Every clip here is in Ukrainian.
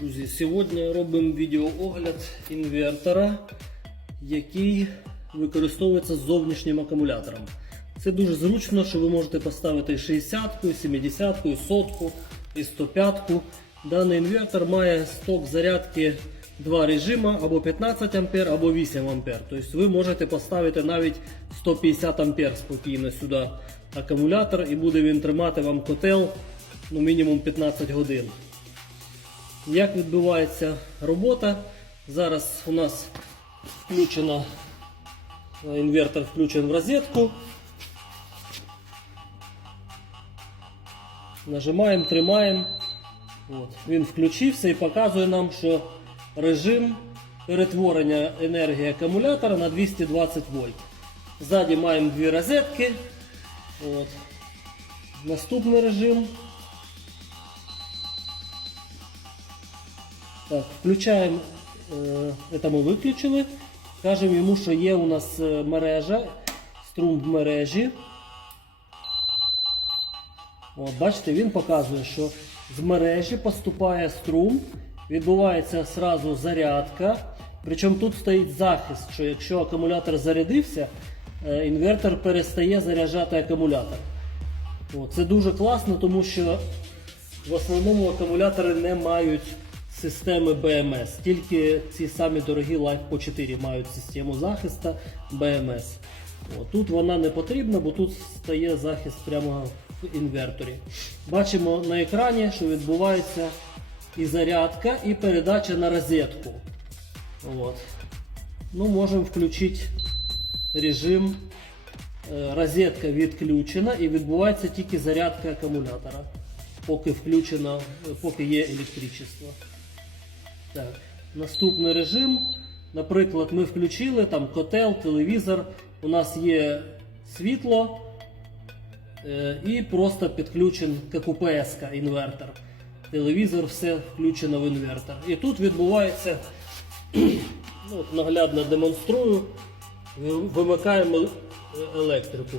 Друзі, сьогодні робимо відеоогляд інвертора, який використовується з зовнішнім акумулятором. Це дуже зручно, що ви можете поставити 60-ку, 70-ку, сотку і 105-ку. Даний інвертор має сток зарядки два режима або 15 А, або 8 А. Тобто ви можете поставити навіть 150 А спокійно сюди акумулятор і буде він тримати вам котел ну, мінімум 15 годин. Як відбувається робота? Зараз у нас включено е, інвертор включен в розетку. Нажимаємо, тримаємо. От. Він включився і показує нам, що режим перетворення енергії акумулятора на 220 вольт. Ззаді маємо дві розетки. От. Наступний режим. Так, включаємо, е, це ми виключили. Кажемо йому, що є у нас е, мережа, струм в мережі. От, бачите, він показує, що з мережі поступає струм, відбувається сразу зарядка. Причому тут стоїть захист, що якщо акумулятор зарядився, е, інвертор перестає заряджати акумулятор. От, це дуже класно, тому що в основному акумулятори не мають системи BMS. Тільки ці самі дорогі Life по 4 мають систему захисту. От, тут вона не потрібна, бо тут стає захист прямо в інверторі. Бачимо на екрані, що відбувається і зарядка, і передача на розетку. От. Ну, можемо включити режим. Е, Розетка відключена і відбувається тільки зарядка акумулятора, поки включено, поки є електричество. Так, наступний режим. Наприклад, ми включили там котел, телевізор, у нас є світло е, і просто підключен як УПС інвертор. Телевізор, все включено в інвертор. І тут відбувається, ну, от наглядно демонструю, вимикаємо е- електрику.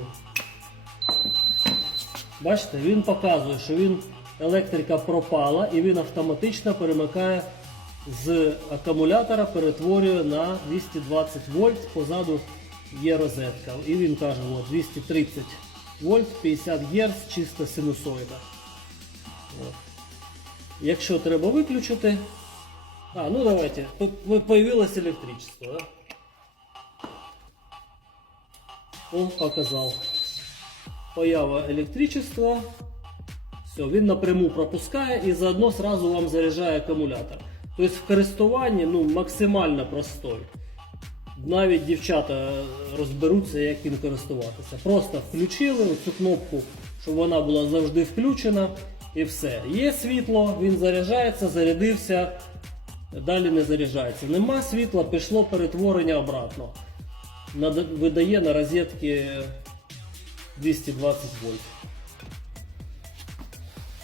Бачите, він показує, що він електрика пропала і він автоматично перемикає з акумулятора, перетворює на 220 вольт. Позаду є розетка. І він каже, от, 230 вольт, 50 Гц, чиста синусоїда. Якщо треба виключити. А, ну давайте. По- по- Появилось електричество, да? Он показав. Поява електричества. Все, він напряму пропускає і заодно сразу вам заряджає акумулятор. Тобто в користуванні ну, максимально простой. Навіть дівчата розберуться, як їм користуватися. Просто включили цю кнопку, щоб вона була завжди включена, і все. Є світло, він заряджається, зарядився, далі не заряджається. Нема світла, пішло перетворення обратно. Видає на розетки 220 вольт.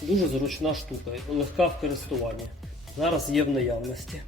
Дуже зручна штука, легка в користуванні. Зараз є в наявності.